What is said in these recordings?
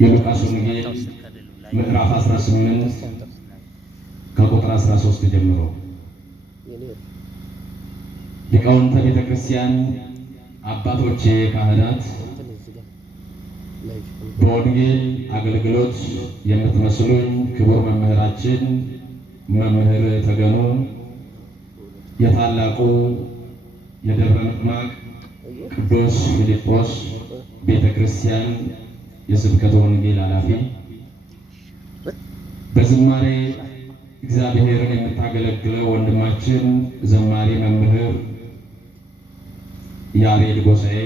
የሉቃስ ወንጌል ምዕራፍ 18 ከቁጥር 13 ጀምሮ ሊቃውንተ ቤተ ክርስቲያን አባቶቼ ካህናት በወንጌል አገልግሎት የምትመስሉኝ ክቡር መምህራችን መምህር ተገኑ የታላቁ የደብረ ምጥማቅ ቅዱስ ፊልጶስ ቤተ ክርስቲያን የስብከተ ወንጌል ኃላፊ በዝማሬ እግዚአብሔርን የምታገለግለው ወንድማችን ዘማሪ መምህር ያሬድ ጎሳኤ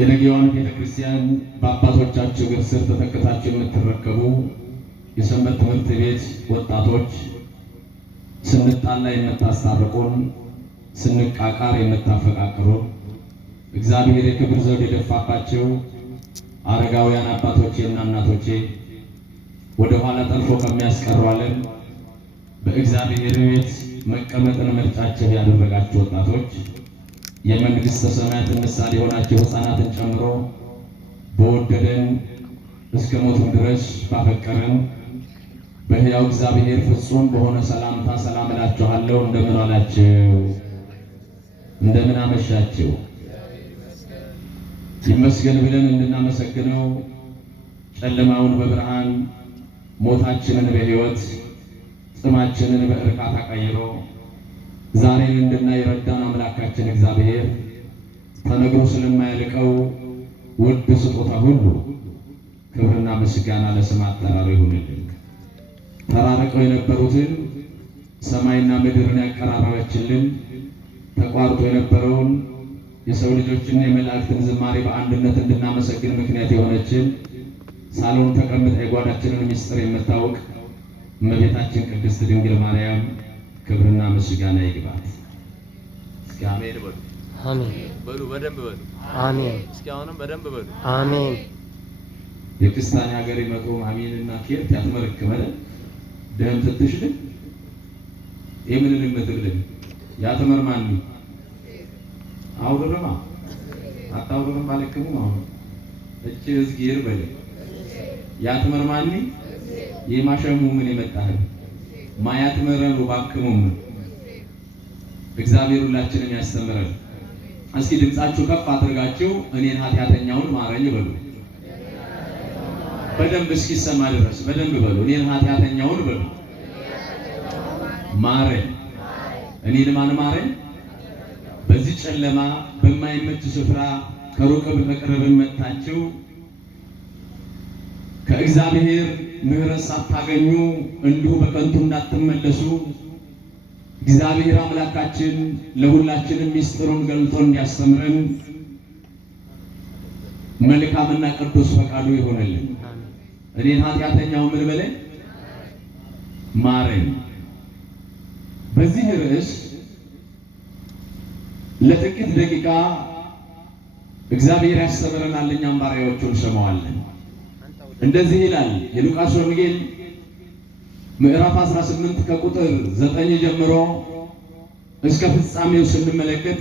የነገዋን ቤተ ክርስቲያን በአባቶቻችሁ እግር ስር ተተክታችሁ የምትረከቡ የሰንበት ትምህርት ቤት ወጣቶች ስንጣላ የምታስታርቁን ስንቃቃር የምታፈቃቅሩን እግዚአብሔር የክብር ዘውድ የደፋባቸው አረጋውያን አባቶቼና እናቶቼ ወደ ኋላ ጠልፎ ከሚያስቀሩ ዓለም በእግዚአብሔር ቤት መቀመጥን ምርጫችሁ ያደረጋችሁ ወጣቶች የመንግሥተ ሰማያትን ምሳሌ የሆናችሁ ሕፃናትን ጨምሮ በወደደን እስከ ሞትም ድረስ ባፈቀረን በሕያው እግዚአብሔር ፍጹም በሆነ ሰላምታ ሰላም እላችኋለሁ። እንደምን ዋላችሁ? እንደምን አመሻችሁ? ይመስገን ብለን እንድናመሰግነው ጨለማውን በብርሃን ሞታችንን በሕይወት ጥማችንን በእርካታ ቀይሮ ዛሬን እንድናይ ረዳን አምላካችን እግዚአብሔር ተነግሮ ስለማያልቀው ውድ ስጦታ ሁሉ ክብርና ምስጋና ለስም አጠራሩ ይሁንልን። ተራርቀው የነበሩትን ሰማይና ምድርን ያቀራረበችልን ተቋርጦ የነበረውን የሰው ልጆችና የመላእክትን ዝማሬ በአንድነት እንድናመሰግን ምክንያት የሆነችን ሳሎን ተቀምጣ የጓዳችንን ምስጢር የምታውቅ እመቤታችን ቅድስት ድንግል ማርያም ክብርና ምስጋና ይግባት። እስኪ አሜን በሉ። አሜን በሉ። በደንብ በሉ። አሜን። እስኪ አሁንም በደንብ በሉ። አሜን። የክርስቲያን ሀገር ይመጡ አሜንና ኬርት ያትመረክመለ ደም ትትሽልን የምንንም ምትልልን ያተመርማኒ አውርማ አታውርም ባለከሙ አሁን እቺ እዝጊር በለ ያተመርማኒ የማሸሙ ምን ይመጣል ማያት መረሩ ባክሙ ምን እግዚአብሔር ሁላችንን ያስተምረን። እስኪ ድምጻችሁ ከፍ አድርጋችሁ እኔን ኃጢአተኛውን ማረኝ በሉ። በደንብ እስኪሰማ ድረስ በደንብ በሉ። እኔን ኃጢአተኛውን በሉ ማረኝ። እኔን ማን ማረኝ? በዚህ ጨለማ በማይመች ስፍራ ከሩቅም ከቅርብም መጥታችሁ ከእግዚአብሔር ምሕረት ሳታገኙ እንዲሁ በከንቱ እንዳትመለሱ እግዚአብሔር አምላካችን ለሁላችንም ምስጢሩን ገልጦ እንዲያስተምረን መልካምና ቅዱስ ፈቃዱ ይሆንልን። እኔን ኃጢአተኛው ምን በለኝ? ማረኝ። በዚህ ርዕስ ለጥቂት ደቂቃ እግዚአብሔር ያስተምረናል። እኛም ባሪያዎቹን እንሰማዋለን። እንደዚህ ይላል የሉቃስ ወንጌል ምዕራፍ 18 ከቁጥር 9 ጀምሮ እስከ ፍጻሜው ስንመለከት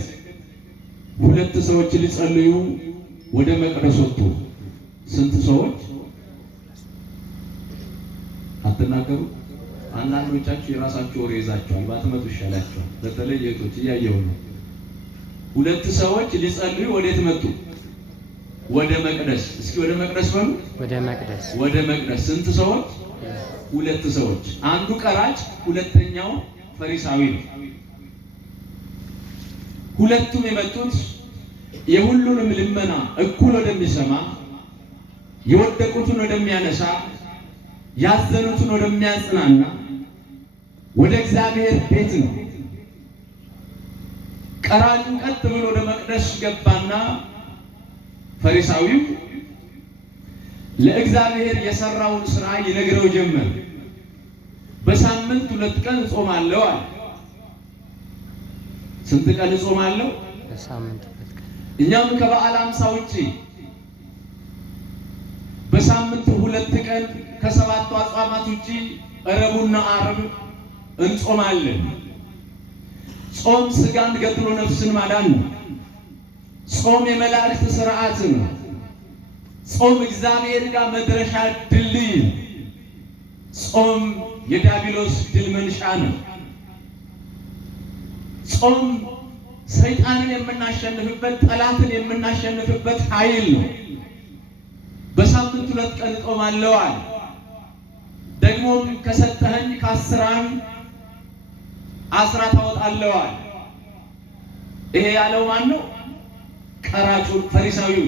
ሁለት ሰዎች ሊጸልዩ ወደ መቅደስ ወጡ። ስንት ሰዎች? አትናገሩ። አንዳንዶቻችሁ የራሳችሁ ወሬ ይዛችኋል። ባትመጡ ይሻላችኋል። በተለይ የቶች እያየሁ ነው። ሁለት ሰዎች ሊጸልዩ ወዴት መጡ? ወደ መቅደስ። እስኪ ወደ መቅደስ በሉ። ወደ መቅደስ። ወደ መቅደስ። ስንት ሰዎች? ሁለት ሰዎች። አንዱ ቀራጭ፣ ሁለተኛው ፈሪሳዊ ነው። ሁለቱም የመጡት የሁሉንም ልመና እኩል ወደሚሰማ፣ የወደቁትን ወደሚያነሳ፣ ያዘኑትን ወደሚያጽናና ወደ እግዚአብሔር ቤት ነው። ቀራጩ ቀጥ ብሎ ወደ መቅደስ ገባና ፈሪሳዊው ለእግዚአብሔር የሰራውን ስራ ይነግረው ጀመር። በሳምንት 2 ቀን እጾማለሁ አለ። ስንት ቀን እጾማለሁ? በሳምንት 2 ቀን። እኛም ከበዓለ ሃምሳ ውጪ በሳምንት 2 ቀን ከሰባቱ አጽዋማት ውጪ ረቡዕና ዓርብ እንጾማለን። ጾም ስጋን ገድሎ ነፍስን ማዳን ነው። ጾም የመላእክት ሥርዓት ነው። ጾም እግዚአብሔር ጋር መድረሻ ድልድይ ነው። ጾም የዲያብሎስ ድል መንሻ ነው። ጾም ሰይጣንን የምናሸንፍበት፣ ጠላትን የምናሸንፍበት ኃይል ነው። በሳምንት 2 ቀን እጾማለሁ አለ። ደግሞም ከሰጠኸኝ ከ10 አስራት አወጣለሁ አለ። ይሄ ያለው ማን ነው? ቀራጩ ፈሪሳዊው።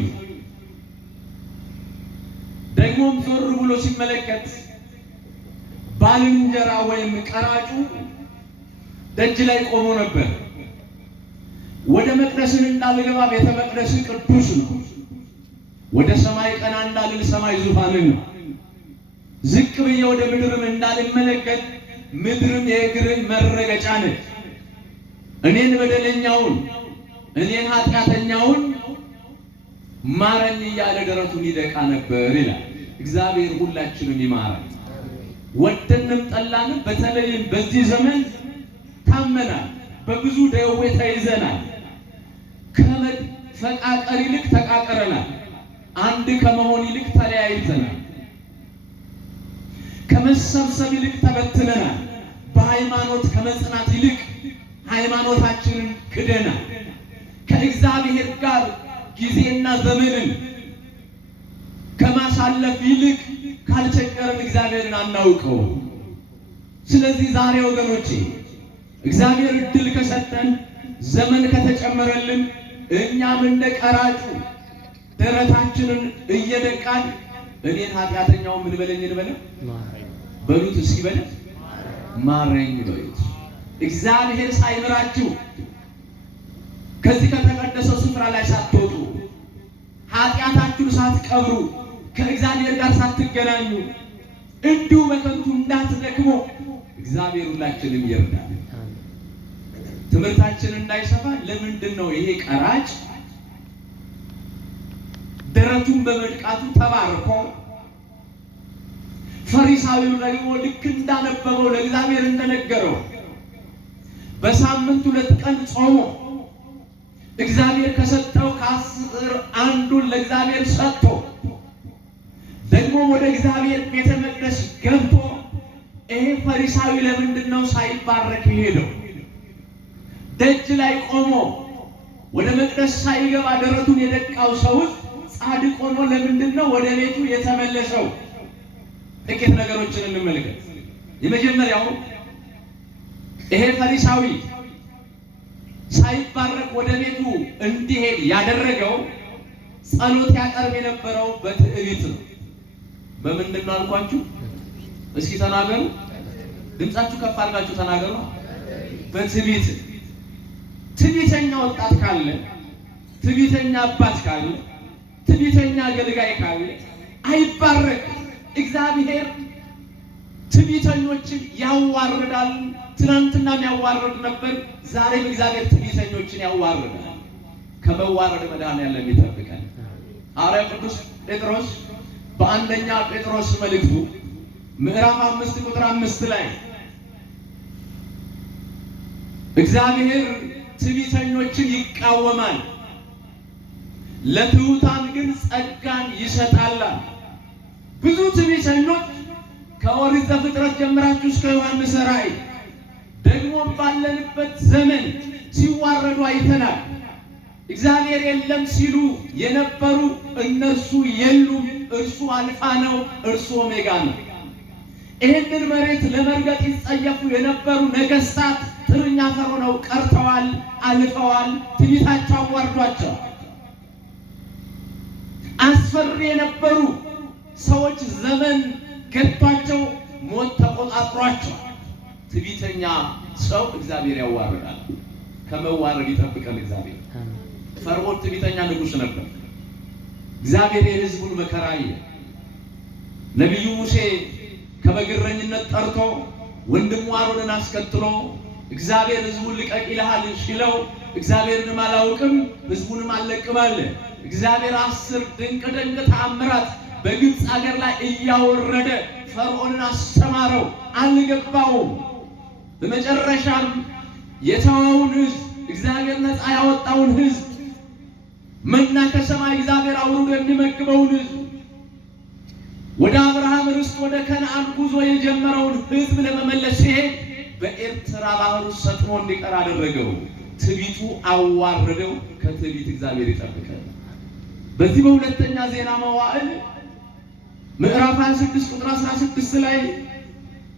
ደግሞም ዞር ብሎ ሲመለከት ባልንጀራ ወይም ቀራጩ ደጅ ላይ ቆሞ ነበር። ወደ መቅደስን እንዳልገባ ቤተ መቅደስ ቅዱስ ነው። ወደ ሰማይ ቀና እንዳልል ሰማይ ዙፋንህ ነው። ዝቅ ብዬ ወደ ምድርም እንዳልመለከት ምድርም የእግርህ መረገጫ ነች። እኔን በደለኛውን እኔን ኃጢአተኛውን ማረኝ እያለ ደረቱን ይደቃ ነበር ይላል። እግዚአብሔር ሁላችንም ይማረን። ወደንም ጠላንም በተለይም በዚህ ዘመን ታመናል። በብዙ ደዌ ተይዘናል። ከመፈቃቀር ይልቅ ተቃቅረናል። አንድ ከመሆን ይልቅ ተለያይተናል። ከመሰብሰብ ይልቅ ተበትነናል። በሃይማኖት ከመጽናት ይልቅ ሃይማኖታችንን ክደናል። ከእግዚአብሔር ጋር ጊዜና ዘመንን ከማሳለፍ ይልቅ ካልቸገረን እግዚአብሔርን አናውቀው። ስለዚህ ዛሬ ወገኖቼ እግዚአብሔር እድል ከሰጠን ዘመን ከተጨመረልን እኛም እንደ ቀራጩ ደረታችንን እየደቃን እኔን ኃጢአተኛው ምን በለኝ እንበለው በሉት። እስኪ በለው ማረኝ በሉት። እግዚአብሔር ሳይምራችሁ ከዚህ ከተቀደሰው ስፍራ ላይ ሳትወጡ ኃጢአታችሁን ሳትቀብሩ ከእግዚአብሔር ጋር ሳትገናኙ እንዲሁ በከንቱ እንዳትደክሙ እግዚአብሔር ሁላችንም ይርዳል። ትምህርታችን እንዳይሰፋ ለምንድን ነው ይሄ ቀራጭ ደረቱን በመድቃቱ ተባርኮ ፈሪሳዊው ደግሞ ልክ እንዳነበበው ለእግዚአብሔር እንደነገረው በሳምንት 2 ቀን ጾሞ እግዚአብሔር ከሰጠው ከ10 አንዱን ለእግዚአብሔር ሰጥቶ ደግሞ ወደ እግዚአብሔር ቤተ መቅደስ ገብቶ ይሄ ፈሪሳዊ ለምንድን ነው ሳይባረክ ሄደው? ደጅ ላይ ቆሞ ወደ መቅደስ ሳይገባ ደረቱን የደቃው ሰው ጻድቅ ሆኖ ለምንድን ነው ወደ ቤቱ የተመለሰው? ጥቂት ነገሮችን እንመልከት። የመጀመሪያው ይሄ ፈሪሳዊ ሳይባረክ ወደ ቤቱ እንዲሄድ ያደረገው ጸሎት ያቀርብ የነበረው በትዕቢት ነው። በምንድን ነው አልኳችሁ? እስኪ ተናገሩ። ድምጻችሁ ከፍ አድርጋችሁ ተናገሩ። በትዕቢት። ትዕቢተኛ ወጣት ካለ፣ ትዕቢተኛ አባት ካለ፣ ትዕቢተኛ አገልጋይ ካለ አይባረክ። እግዚአብሔር ትዕቢተኞችን ያዋርዳል። ትናንትናም ያዋርድ ነበር፣ ዛሬም እግዚአብሔር ትዕቢተኞችን ያዋርዳል። ከመዋረድ መድኃኔዓለም ይጠብቀን። ሐዋርያው ቅዱስ ጴጥሮስ በአንደኛ ጴጥሮስ መልእክቱ ምዕራፍ 5 ቁጥር 5 ላይ እግዚአብሔር ትዕቢተኞችን ይቃወማል፣ ለትሑታን ግን ጸጋን ይሰጣል። ብዙ ትዕቢተኞች ከኦሪት ዘፍጥረት ጀምራችሁ እስከ ዮሐንስ ራእይ ደግሞም ባለንበት ዘመን ሲዋረዱ አይተናል። እግዚአብሔር የለም ሲሉ የነበሩ እነርሱ የሉም፣ እርሱ አልፋ ነው፣ እርሱ ኦሜጋ ነው። ይህንን መሬት ለመርገጥ ይጸየፉ የነበሩ ነገስታት ጥርኛ ፈር ሆነው ቀርተዋል፣ አልፈዋል። ትዕቢታቸው አዋርዷቸዋል። አስፈሪ የነበሩ ሰዎች ዘመን ገጥቷቸው ሞት ተቆጣጥሯቸዋል። ትዕቢተኛ ሰው እግዚአብሔር ያዋርዳል። ከመዋረድ ይጠብቀን እግዚአብሔር። ፈርዖን ትዕቢተኛ ንጉሥ ነበር። እግዚአብሔር የሕዝቡን መከራ አየ። ነቢዩ ሙሴ ከበግረኝነት ጠርቶ ወንድሙ አሮንን አስከትሎ እግዚአብሔር ሕዝቡን ልቀቅ ይልሃል ሲለው እግዚአብሔርንም አላውቅም ሕዝቡንም አልለቅም አለ። እግዚአብሔር 10 ድንቅ ተአምራት በግብፅ ሀገር ላይ እያወረደ ፈርዖንን አስተማረው፣ አልገባውም። በመጨረሻም የተወውን ሕዝብ እግዚአብሔር ነፃ ያወጣውን ሕዝብ መና ከሰማይ እግዚአብሔር አውርዶ የሚመግበውን ሕዝብ ወደ አብርሃም ርስት ወደ ከነዓን ጉዞ የጀመረውን ሕዝብ ለመመለስ ሲሄድ በኤርትራ ባህር ውስጥ ሰጥሞ እንዲቀር አደረገው። ትዕቢቱ አዋረደው። ከትዕቢት እግዚአብሔር ይጠብቀን። በዚህ በሁለተኛ ዜና መዋዕል ምዕራፍ 26 ቁጥር 16 ላይ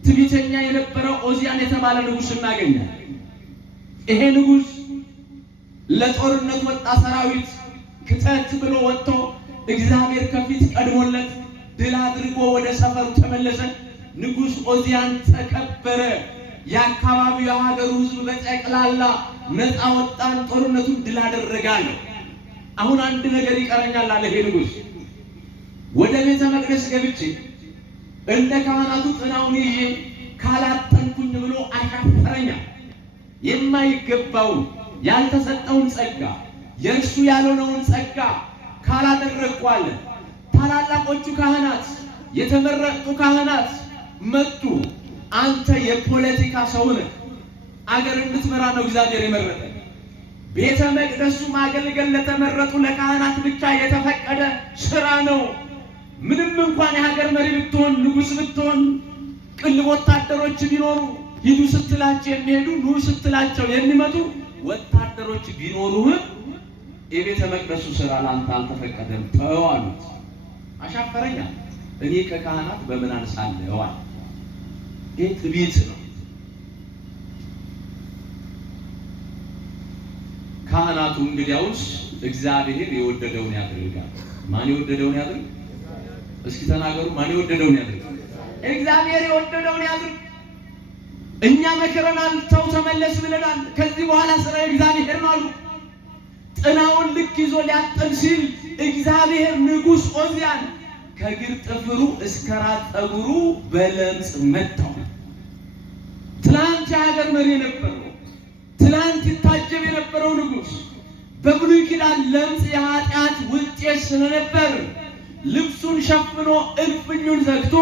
ትዕቢተኛ የነበረው ኦዚያን የተባለ ንጉሥ እናገኛለን። ይሄ ንጉሥ ለጦርነት ወጣ። ሰራዊት ክተት ብሎ ወጥቶ እግዚአብሔር ከፊት ቀድሞለት ድል አድርጎ ወደ ሰፈሩ ተመለሰ። ንጉሥ ኦዚያን ተከበረ። የአካባቢው የሀገሩ ሕዝብ በጠቅላላ ነፃ ወጣን፣ ጦርነቱን ድል አደረጋለሁ። አሁን አንድ ነገር ይቀረኛል አለ ይሄ ንጉሥ። ወደ ቤተ መቅደስ ገብቼ እንደ ካህናቱ ጥናውን ይዤ ካላጠንኩኝ ብሎ አሻፈረኛል። የማይገባውን ያልተሰጠውን ጸጋ የእርሱ ያልሆነውን ጸጋ ካላደረግኩ አለ። ታላላቆቹ ካህናት የተመረጡ ካህናት መጡ። አንተ የፖለቲካ ሰው ነህ፣ አገር እንድትመራ ነው እግዚአብሔር የመረጠ። ቤተ መቅደሱ ማገልገል ለተመረጡ ለካህናት ብቻ የተፈቀደ ስራ ነው። ምንም እንኳን የሀገር መሪ ብትሆን፣ ንጉሥ ብትሆን፣ ቅልብ ወታደሮች ቢኖሩ፣ ሂዱ ስትላቸው የሚሄዱ ኑ ስትላቸው የሚመጡ ወታደሮች ቢኖሩህም የቤተ መቅደሱ ስራ ላንተ አልተፈቀደም፣ ተው አሉት። አሻፈረኛ። እኔ ከካህናት በምን አንሳለሁ አለ። ይህ ትዕቢት ነው። ካህናቱ እንግዲያውስ እግዚአብሔር የወደደውን ያደርጋል። ማን የወደደውን ያድርግ? እስኪ ተናገሩ። ማን የወደደውን ያድርግ? እግዚአብሔር የወደደውን ያድርግ። እኛ መከረናል፣ ተው ተመለስ ብለናል። ከዚህ በኋላ ስራ እግዚአብሔር ነው አሉ። ጥናውን ልክ ይዞ ሊያጠን ሲል እግዚአብሔር ንጉሥ ኦዚያን ከእግር ጥፍሩ እስከ ራስ ጠጉሩ በለምጽ መታው። ትላንት የሀገር መሪ የነበረው፣ ትላንት ይታጀብ የነበረው ንጉሥ በብሉይ ኪዳን ለምጽ የኃጢአት ውጤት ስለነበር ልብሱን ሸፍኖ እልፍኙን ዘግቶ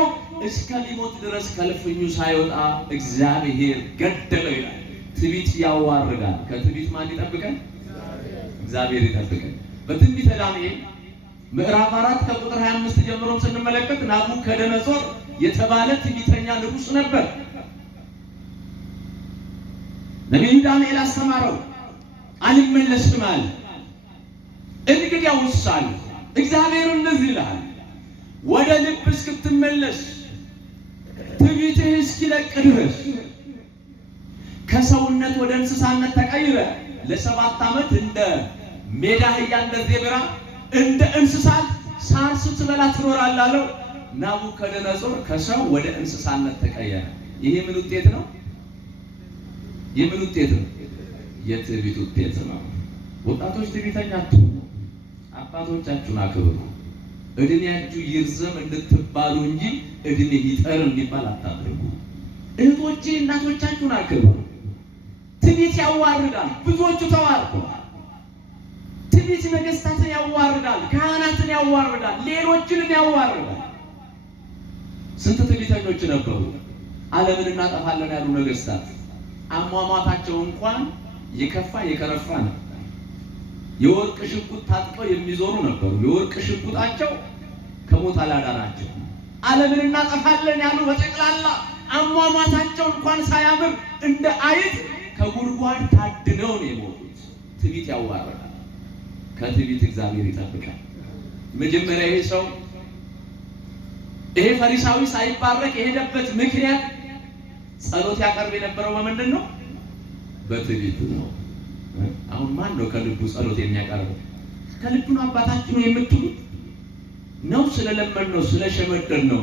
እስከ ሊሞት ድረስ ከእልፍኙ ሳይወጣ እግዚአብሔር ገደለው ይላል። ትዕቢት ያዋርዳል። ከትዕቢት ማን ይጠብቀን? እግዚአብሔር ይጠብቀን። በትንቢተ ዳንኤል ምዕራፍ 4 ከቁጥር 25 ጀምሮ ስንመለከት ናቡከደነጾር የተባለ ትዕቢተኛ ንጉሥ ነበር። ነቢዩ ዳንኤል አስተማረው። አልመለስም አለ። እንግዲያውስ አለ እግዚአብሔር እንደዚህ ይላል፣ ወደ ልብ እስክትመለስ ትዕቢትህ እስኪለቅ ድረስ ከሰውነት ወደ እንስሳነት ተቀይረ ለ7 ዓመት እንደ ሜዳ አህያ እንደ ዜብራ እንደ እንስሳት ሳር ስትበላ ትኖራለህ አለው። ናቡከደነጾር ከሰው ወደ እንስሳነት ተቀየረ። ይሄ ምን ውጤት ነው? የምን ውጤት ነው? የትዕቢት ውጤት ነው። ወጣቶች ትዕቢተኛ አትሁኑ። አባቶቻችሁን አክብሩ። እድሜያችሁ ይርዘም እንድትባሉ እንጂ እድሜ ይጠር እንዲባል አታድርጉ። እህቶቼ እናቶቻችሁን አክብሩ። ትዕቢት ያዋርዳል። ብዙዎቹ ተዋርደዋል። ትዕቢት ነገስታትን ያዋርዳል፣ ካህናትን ያዋርዳል፣ ሌሎችንም ያዋርዳል። ስንት ትዕቢተኞች ነበሩ። ዓለምን እናጠፋለን ያሉ ነገስታት አሟሟታቸው እንኳን የከፋ የከረፋ ነው። የወርቅ ሽጉጥ ታጥቀው የሚዞሩ ነበሩ። የወርቅ ሽጉጣቸው ከሞት አላዳናቸው። ዓለምን እናጠፋለን ያሉ በጠቅላላ አሟሟታቸው እንኳን ሳያምር እንደ አይጥ ከጉድጓድ ታድነው ነው የሞቱት። ትዕቢት ያዋርዳል። ከትዕቢት እግዚአብሔር ይጠብቃል። መጀመሪያ ይሄ ሰው ይሄ ፈሪሳዊ ሳይባረክ የሄደበት ምክንያት ጸሎት ያቀርብ የነበረው በምንድን ነው? በትዕቢት ነው። አሁን ማን ነው ከልቡ ጸሎት የሚያቀርበው? ከልቡ ነው አባታችን ነው የምትሉት ነው? ስለለመን ነው ስለሸመደን ነው?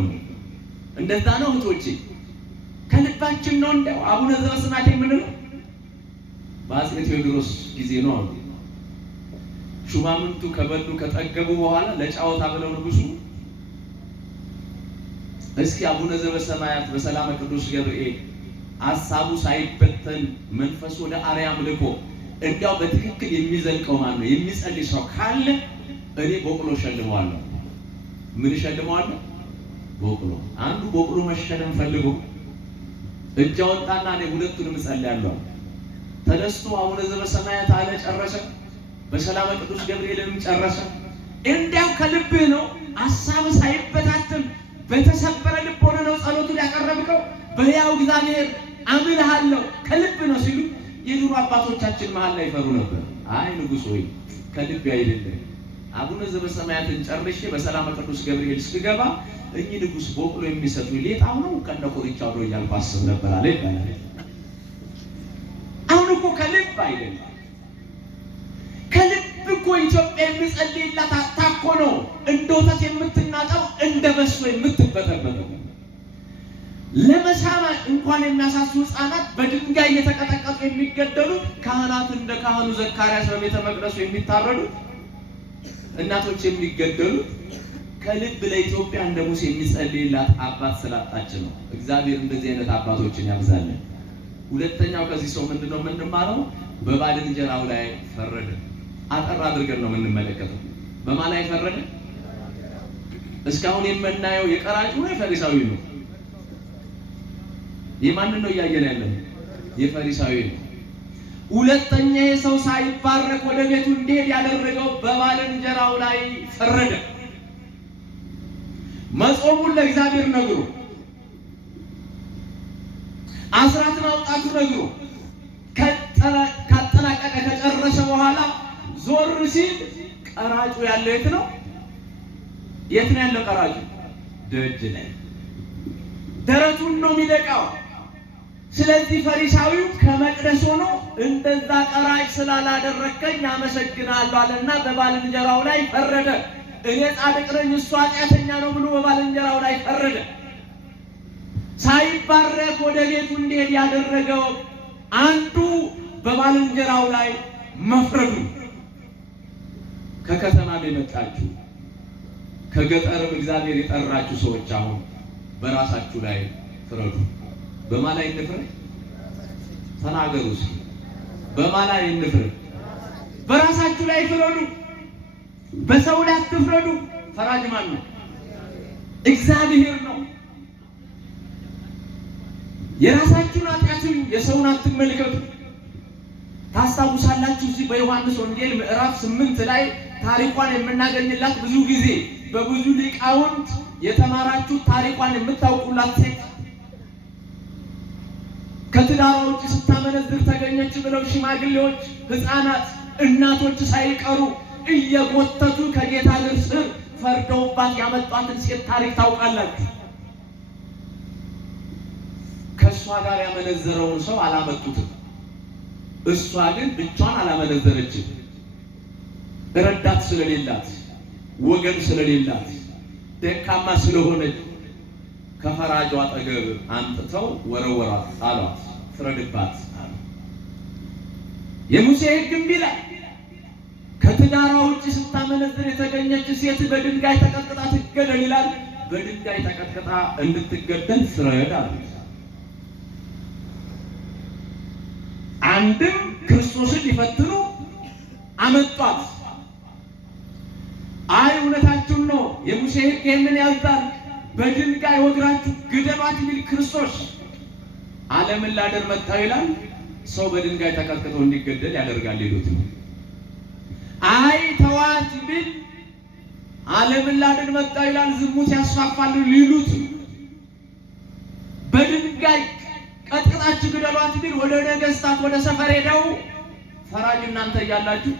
እንደዛ ነው እህቶቼ፣ ከልባችን ነው። እንደው አቡነ ዘበሰማያት የምንለው በአፄ ቴዎድሮስ ጊዜ ነው አሉ። ሹማምንቱ ከበሉ ከጠገቡ በኋላ ለጫወታ ብለው ንጉሱ እስኪ አቡነ ዘበሰማያት በሰላም ቅዱስ ገብርኤል ሐሳቡ ሳይበተን መንፈሱ ወደ አርያም ልኮ እንዲያው በትክክል የሚዘልቀው ማን ነው የሚጸልይ ሰው ካለ እኔ በቅሎ ሸልመዋለሁ። ምን ሸልመዋለሁ? በቅሎ። አንዱ በቅሎ መሸለም ፈልጎ እጅ አወጣና እኔ ሁለቱንም እጸልያለሁ። ተደስቶ አቡነ ዘበሰማያት አለ ጨረሰ። በሰላም ቅዱስ ገብርኤልንም ጨረሰ። እንዲያው ከልብ ነው ሐሳብ ሳይበታተን በተሰበረ ልብ ሆነ ነው ጸሎቱን ያቀረብከው። በሕያው እግዚአብሔር አምልሃለሁ ከልብ ነው ሲሉ የድሮ አባቶቻችን መሃል ላይ ይፈሩ ነበር። አይ ንጉሥ ሆይ ከልብ አይደለም አቡነ ዘበሰማያትን ጨርሼ በሰላም ቅዱስ ገብርኤል ስገባ እኚህ ንጉሥ በቅሎ የሚሰጡ ሌጣው ነው ከነቆርቻው ነው እያልኩ አስብ ነበር አለ ይባላል። አሁን እኮ ከልብ አይደለም ከልብ እኮ ኢትዮጵያ የሚጸልይላት አታኮ ነው እንደ ወተት የምትናጠው እንደ በሶ የምትበጠበጠው። ለመሳማ እንኳን የሚያሳሱ ሕፃናት በድንጋይ እየተቀጠቀጡ የሚገደሉ፣ ካህናት እንደ ካህኑ ዘካርያስ በቤተ መቅደሱ የሚታረዱት፣ እናቶች የሚገደሉት ከልብ ለኢትዮጵያ እንደ ሙሴ የሚጸልይላት አባት ስላጣች ነው። እግዚአብሔር እንደዚህ አይነት አባቶችን ያብዛልን። ሁለተኛው ከዚህ ሰው ምንድነው የምንማረው? በባልንጀራው ላይ ፈረደ። አጠር አድርገን ነው የምንመለከተው። በማን ላይ ፈረደ? እስካሁን የምናየው የቀራጩ ነው የፈሪሳዊ ነው? የማንን ነው እያየን ያለን? የፈሪሳዊ ነው። ሁለተኛ የሰው ሳይባረክ ወደ ቤቱ እንዲሄድ ያደረገው በባልንጀራው ላይ ፈረደ። መጾሙን ለእግዚአብሔር ነግሮ አስራት ማውጣቱ ነግሮ ካጠናቀቀ ከጨረሰ በኋላ ዞር ሲል ቀራጩ ያለው የት ነው? የት ነው ያለው ቀራጩ? ደጅ ላይ ደረቱን ነው የሚደቃው። ስለዚህ ፈሪሳዊው ከመቅደስ ሆኖ እንደዛ ቀራጭ ስላላደረከኝ አመሰግናለሁ አለና በባልንጀራው ላይ ፈረደ። እኔ ጻድቅ ነኝ እሱ ኃጢአተኛ ነው ብሎ በባልንጀራው ላይ ፈረደ። ሳይባረክ ወደ ቤቱ እንዲሄድ ያደረገው አንዱ በባልንጀራው ላይ መፍረዱ። ከከተማ የመጣችሁ ከገጠርም እግዚአብሔር የጠራችሁ ሰዎች አሁን በራሳችሁ ላይ ፍረዱ። በማን ላይ እንፍረድ? ተናገሩ እስኪ። በማን ላይ እንፍረድ? በራሳችሁ ላይ ፍረዱ። በሰው ላይ አትፍረዱ። ፈራጅ ማን ነው? እግዚአብሔር ነው። የራሳችሁን ኃጢአት የሰውን አትመልከቱ። ታስታውሳላችሁ እዚህ በዮሐንስ ወንጌል ምዕራፍ 8 ላይ ታሪኳን የምናገኝላት ብዙ ጊዜ በብዙ ሊቃውንት የተማራችሁ ታሪኳን የምታውቁላት ሴት ከትዳሯ ውጭ ስታመነዝር ተገኘች ብለው ሽማግሌዎች፣ ሕፃናት፣ እናቶች ሳይቀሩ እየጎተቱ ከጌታ እግር ስር ፈርደውባት ያመጧትን ሴት ታሪክ ታውቃላችሁ። ከእሷ ጋር ያመነዘረውን ሰው አላመጡትም። እሷ ግን ብቻዋን አላመነዘረችም። ረዳት ስለሌላት፣ ወገን ስለሌላት፣ ደካማ ስለሆነች ከፈራጇ አጠገብ አንጥተው ወረወራት፣ አሏት፣ ፍረድባት አሉ። የሙሴ ሕግ እምቢ ይላል። ከትዳሯ ውጭ ስታመነዝር የተገኘች ሴት በድንጋይ ተቀጥቅጣ ትገደል ይላል። በድንጋይ ተቀጥቅጣ እንድትገደል ፍረድ አሉ። አንድም ክርስቶስን ሊፈትኑ አመጧት። አይ እውነታችሁን ነው፣ የሙሴ ሕግ ይህንን ያዛል፣ በድንጋይ ወግራችሁ ግደሏት የሚል ክርስቶስ ዓለምን ላድን መጣሁ ይላል። ሰው በድንጋይ ተቀጥቅጦ እንዲገደል ያደርጋል ይሉት ነው። አይ ተዋት ቢል ዓለምን ላድን መጣሁ ይላል፣ ዝሙት ያስፋፋሉ ሊሉት። በድንጋይ ቀጥቅጣችሁ ግደሏት ቢል ወደ ነገስታት ወደ ሰፈር ሄደው ፈራጅ እናንተ እያላችሁ፣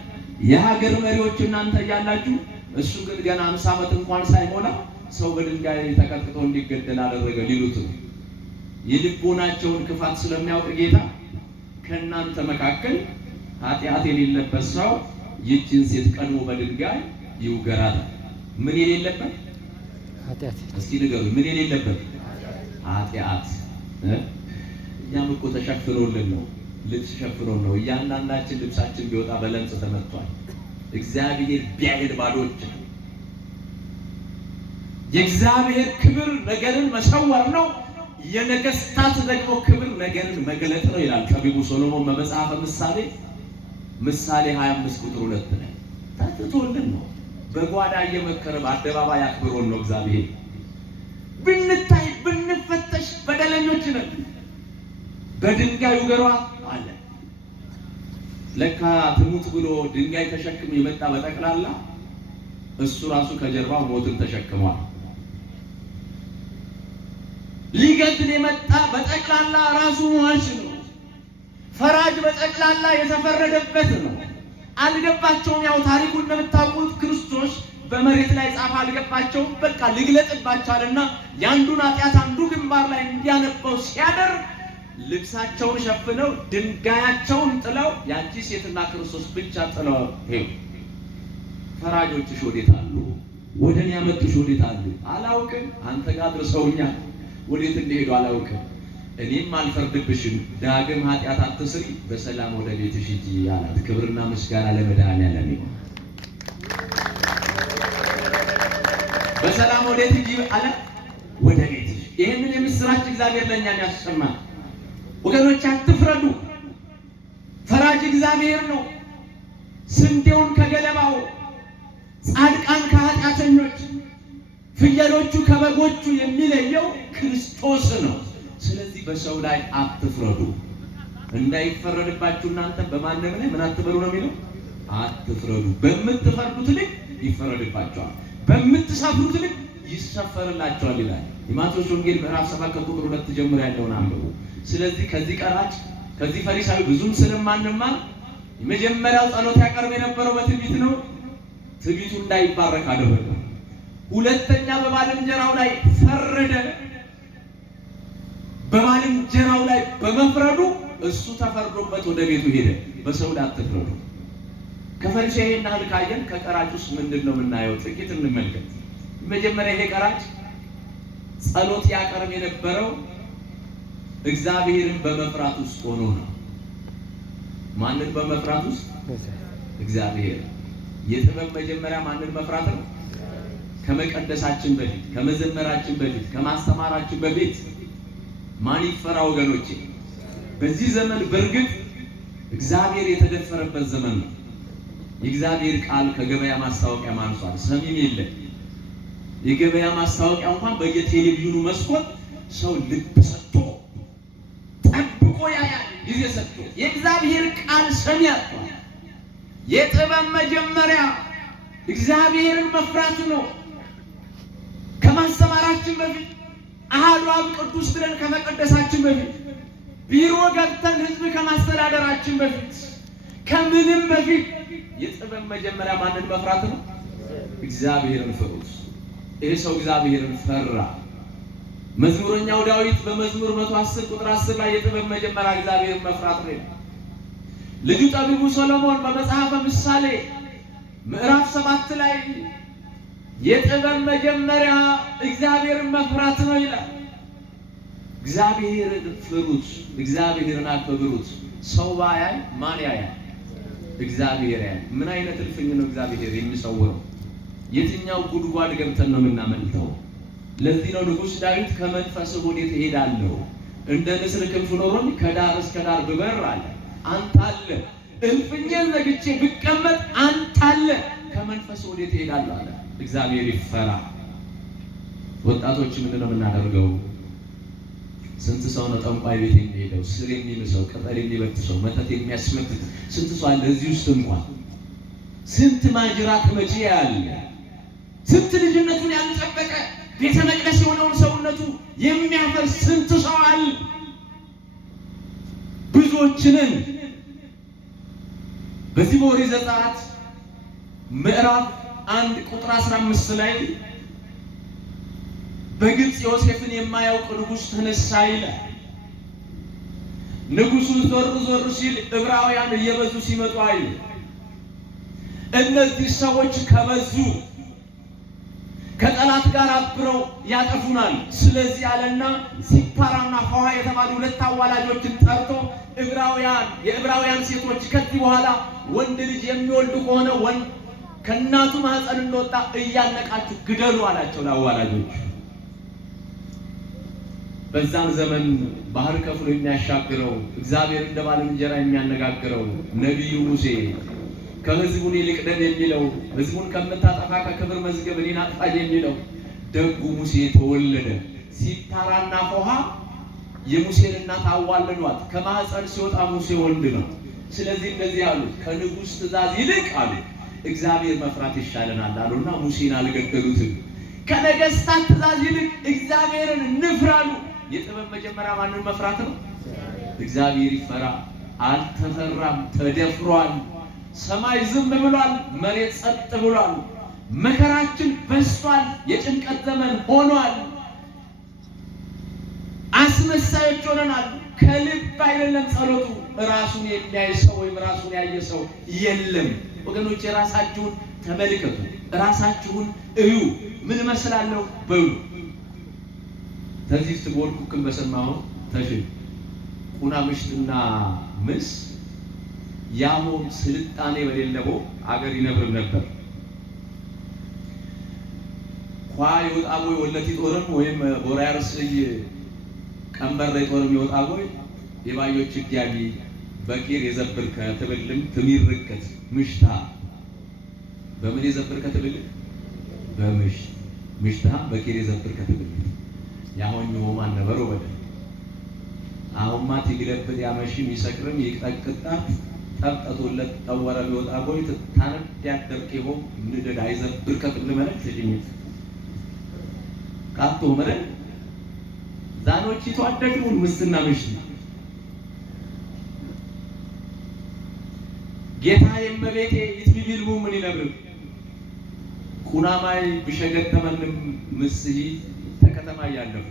የሀገር መሪዎች እናንተ እያላችሁ፣ እሱ ግን ገና 50 ዓመት እንኳን ሳይሞላ ሰው በድንጋይ ተቀጥቅጦ እንዲገደል አደረገ ሊሉት ነው። የልቦናቸውን ክፋት ስለሚያውቅ ጌታ ከእናንተ መካከል ኃጢአት የሌለበት ሰው ይህችን ሴት ቀድሞ በድንጋይ ይውገራት። ምን የሌለበት ኃጢአት? እስኪ ንገሩ። ምን የሌለበት ኃጢአት? እኛም እኮ ተሸፍኖልን ነው፣ ልብስ ሸፍኖን ነው። እያንዳንዳችን ልብሳችን ቢወጣ በለምጽ ተመቷል። እግዚአብሔር ቢያይል ባዶች። የእግዚአብሔር ክብር ነገርን መሰወር ነው፣ የነገስታት ደግሞ ክብር ነገርን መግለጥ ነው ይላል ጠቢቡ ሶሎሞን በመጽሐፈ ምሳሌ 25 ቁጥር 2 ላይ። ተትቶልን ነው፣ በጓዳ እየመከረ በአደባባይ አክብሮን ነው እግዚአብሔር። ብንታይ ብንፈተሽ በደለኞች ነን። በድንጋይ ውገሯት አለ። ለካ ትሙት ብሎ ድንጋይ ተሸክሞ የመጣ በጠቅላላ እሱ ራሱ ከጀርባው ሞትን ተሸክሟል። ሊገድል የመጣ በጠቅላላ ራሱ ሟች ነው። ፈራጅ በጠቅላላ የተፈረደበት ነው። አልገባቸውም። ያው ታሪኩን እንደምታውቁት ክርስቶስ በመሬት ላይ ጻፈ። አልገባቸውም። በቃ ልግለጥባቸዋልና ያንዱን ኃጢአት አንዱ ግንባር ላይ እንዲያነበው ሲያደርግ ልብሳቸውን ሸፍነው ድንጋያቸውን ጥለው ያቺ ሴትና ክርስቶስ ብቻ ጥለው ሄዱ። ፈራጆችሽ ወዴት አሉ? ወደ እኔ ያመጡሽ ወዴት አሉ? አላውቅም። አንተ ጋር አድርሰውኛል። ወዴት እንደሄዱ አላውቅም። እኔም አልፈርድብሽም። ዳግም ኃጢአት አትስሪ፣ በሰላም ወደ ቤትሽ ሂጂ አላት። ክብርና ምስጋና ለመድኃኔዓለም ይሁን። በሰላም ወዴት ሂጂ አለ? ወደ ቤትሽ። ይህንን የምስራች እግዚአብሔር ለእኛ ያሰማል። ወገኖች አትፍረዱ። ፈራጅ እግዚአብሔር ነው። ስንዴውን ከገለባው፣ ጻድቃን ከኃጢአተኞች፣ ፍየሎቹ ከበጎቹ የሚለየው ክርስቶስ ነው። ስለዚህ በሰው ላይ አትፍረዱ። እንዳይፈረድባችሁ እናንተ በማንም ላይ ምን አትበሉ ነው የሚለው? አትፍረዱ። በምትፈርዱት ልክ ይፈረድባችኋል፣ በምትሰፍሩት ልክ ይሰፈርላችኋል ይላል። የማቴዎስ ወንጌል ምዕራፍ 7 ከቁጥር 2 ጀምሮ ያለውን አንብቡ። ስለዚህ ከዚህ ቀራጭ ከዚህ ፈሪሳዊ ብዙም ስለማንማር የመጀመሪያው ጸሎት ያቀርብ የነበረው በትዕቢት ነው። ትዕቢቱ እንዳይባረክ አደረገ። ሁለተኛ በባልንጀራው ላይ ፈረደ። በባልንጀራው ላይ በመፍረዱ እሱ ተፈርዶበት ወደ ቤቱ ሄደ። በሰው ላይ አትፍረዱ። ከፈሪሳዊ ይሄን ያህል ካየን ከቀራጭስ ምንድነው የምናየው? ጥቂት እንመልከት። መጀመሪያ ይሄ ቀራጭ ጸሎት ያቀርብ የነበረው እግዚአብሔርን በመፍራት ውስጥ ሆኖ ነው። ማንን በመፍራት ውስጥ? እግዚአብሔር። የጥበብ መጀመሪያ ማንን መፍራት ነው? ከመቀደሳችን በፊት፣ ከመዘመራችን በፊት፣ ከማስተማራችን በፊት ማን ይፈራ ወገኖቼ? በዚህ ዘመን በእርግጥ እግዚአብሔር የተደፈረበት ዘመን ነው። የእግዚአብሔር ቃል ከገበያ ማስታወቂያ ማንሷል። ሰሚም የለም። የገበያ ማስታወቂያ እንኳን በየቴሌቪዥኑ መስኮት ሰው ልብ ሰጥቶ ጠብቆ ያያል። ጊዜ ሰጥቶ የእግዚአብሔር ቃል ሰሚ አጥቷል። የጥበብ መጀመሪያ እግዚአብሔርን መፍራት ነው። ከማስተማራችን በፊት አሐዱ አብ ቅዱስ ብለን ከመቀደሳችን በፊት ቢሮ ገብተን ሕዝብ ከማስተዳደራችን በፊት ከምንም በፊት የጥበብ መጀመሪያ ማንን መፍራት ነው? እግዚአብሔርን ፍሩት። ይህ ሰው እግዚአብሔርን ፈራ። መዝሙረኛው ዳዊት በመዝሙር 110 ቁጥር 10 ላይ የጥበብ መጀመሪያ እግዚአብሔርን መፍራት ነው። ልጁ ጠቢቡ ሰሎሞን በመጽሐፈ ምሳሌ ምዕራፍ 7 ላይ የጥበብ መጀመሪያ እግዚአብሔርን መፍራት ነው ይላል። እግዚአብሔርን ፍሩት፣ እግዚአብሔርን አክብሩት። ሰው ባያይ ማን ያያል? እግዚአብሔር ያያል። ምን አይነት እልፍኝ ነው እግዚአብሔር የሚሰውረው? የትኛው ጉድጓድ ገብተን ነው የምናመልጠው? ለዚህ ነው ንጉሥ ዳዊት ከመንፈስ ወዴት እሄዳለሁ? እንደ ንስር ክንፍ ኖሮኝ ከዳር እስከ ዳር ብበር አለ። አንተ አለ። እልፍኝን ዘግቼ ብቀመጥ አንተ አለ። ከመንፈስ ወዴት እሄዳለሁ አለ። እግዚአብሔር ይፈራ። ወጣቶች ምንድን ነው የምናደርገው? ስንት ሰው ነው ጠንቋይ ቤት የሚሄደው? ስር የሚምሰው፣ ቅጠል የሚበጥሰው፣ መተት የሚያስመትት ስንት ሰው አለ እዚህ ውስጥ እንኳን። ስንት ማጅራት መጪ ያለ፣ ስንት ልጅነቱን ያልጠበቀ ቤተ መቅደስ የሆነውን ሰውነቱ የሚያፈርስ ስንት ሰው አለ። ብዙዎችንን በዚህ በኦሪት ዘጸአት ምዕራፍ 1 ቁጥር 15 ላይ በግብፅ ዮሴፍን የማያውቅ ንጉሥ ተነሳ ይላል። ንጉሡ ዞር ዞር ሲል ዕብራውያን እየበዙ ሲመጡ አየ። እነዚህ ሰዎች ከበዙ ከጠላት ጋር አብረው ያጠፉናል። ስለዚህ አለና ሲፓራና ሆሃ የተባሉ ሁለት አዋላጆችን ጠርቶ የዕብራውያን ሴቶች ከዚህ በኋላ ወንድ ልጅ የሚወልዱ ከሆነ ወንድ ከእናቱ ማህፀን እንደወጣ እያነቃችሁ ግደሉ አላቸው ለአዋላጆች። በዛን ዘመን ባህር ከፍሎ የሚያሻግረው እግዚአብሔር እንደ ባልንጀራ የሚያነጋግረው ነቢዩ ሙሴ ከሕዝቡን ይልቅ ደም የሚለው ሕዝቡን ከምታጠፋ ከክብር መዝገብ እኔን አጥፋ የሚለው ደጉ ሙሴ ተወለደ። ሲፓራና ፎሃ የሙሴን እናት አዋለዷት። ከማህፀን ሲወጣ ሙሴ ወንድ ነው። ስለዚህ እንደዚህ አሉ፣ ከንጉሥ ትእዛዝ ይልቅ አሉ እግዚአብሔር መፍራት ይሻለናል አሉና ሙሴን አልገደሉትም። ከነገሥታት ትእዛዝ ይልቅ እግዚአብሔርን እንፍራሉ። የጥበብ መጀመሪያ ማንን መፍራት ነው? እግዚአብሔር ይፈራ። አልተፈራም፣ ተደፍሯል። ሰማይ ዝም ብሏል፣ መሬት ጸጥ ብሏል። መከራችን በዝቷል፣ የጭንቀት ዘመን ሆኗል። አስመሳዮች ሆነናል። ከልብ አይደለም ጸሎቱ። ራሱን የሚያይ ሰው ወይም ራሱን ያየ ሰው የለም። ወገኖች ራሳችሁን ተመልከቱ፣ ራሳችሁን እዩ። ምን መስላለሁ በሉ። ተዚህ ትቦልኩክም በሰማሁ ተሽል ቁና ምሽትና ምስ ያሞ ስልጣኔ በሌለው አገር ይነብር ነበር። ኳይ ወጣቦይ ወለቲ ጦርም ወይም ቦራያርስይ ቀንበር ጦርም ይወጣቦይ የባዮች ዲያቢ በቂር የዘብር ከተበልም ትሚርከት ምሽታ በምን የዘብር ከተበልም ምሽታ በቂር የዘብር ከተበልም ያሆኝ ወማን ነበረው ወደ አሁንማ ትግለበት ያመሽም ይሰክርም ይቀጥቅጣት ጠብጠቶለት ተወረ ይወጣቦይ ታረድ ያደርቀው ምንደዳ ይዘብር ከተበልም ትጅኝት ካቶ መረ ዛኖች ይተዋደዱን ምስና ምሽት ጌታ የመቤቴ ይትቢልሙ ምን ይነብር ኩናማይ ብሸገተመንም ምስሂ ተከተማ ያለፉ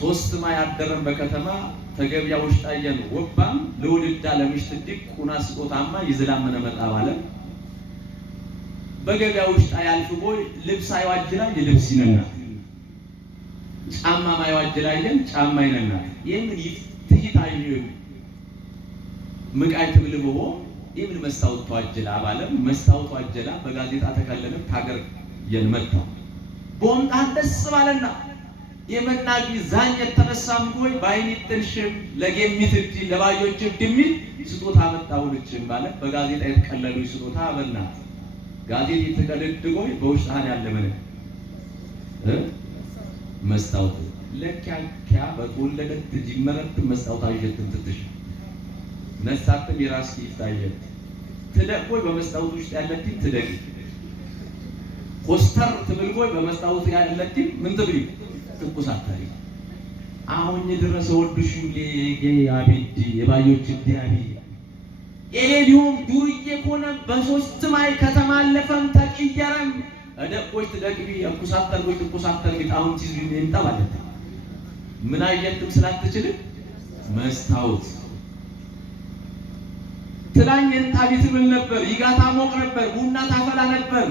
ሶስት ማይ አደረም በከተማ ተገቢያ ውስጥ አየን ወባም ለውድዳ ለምሽት ዲቅ ኩና ስጦታማ ይዝላመነ መጣ ባለ በገቢያ ውስጥ ያልፍ ቦይ ልብስ አይዋጅላ የልብስ ይነና ጫማ ማይዋጅላየን ጫማ ይነና የምን ይትይታዩ ምቃይት ብልቦ የምን መስታወት ተዋጀላ ባለ መስታወት ተዋጀላ በጋዜጣ ተከለለ ታገር የመጣው ቦምጣ ደስ ባለና የመናጊ ዛኝ የተነሳም ቆይ ባይኒጥንሽም ለጌሚት እዲ ለባዮች እድሚል ስጦታ መጣውልችን ባለ በጋዜጣ የተከለሉ ስጦታ አበናት ጋዜጣ የተቀደድጎይ በውስጣን ያለ መስታወት ለካያ በተወለደት ጅመረት መስታወት አይጀትም ትትሽ ነሳተም የራስ ይታየት ትደቆይ በመስታወት ውስጥ ያለች ትደቅ ኮስተር ትብልቆይ በመስታወት ያለች ምን ትብሊ ትኩሳት ታሪ አሁን ድረስ ወድሹ ለጌያቢዲ የባዮች ዲያቢ ኤሌዲዮም ዱርዬ ኮነ በሶስት ማይ ከተማ አለፈም ተቀየረም አደቆይ ትደቅቢ አኩሳት ተርጎይ ትኩሳት ተርግጣውን ትይዙ እንጣባለት ምን አየትም ስላትችል መስታወት ትላኝን ታቢት ምን ነበር ይጋታ ሞቅ ነበር ቡና ታፈላ ነበር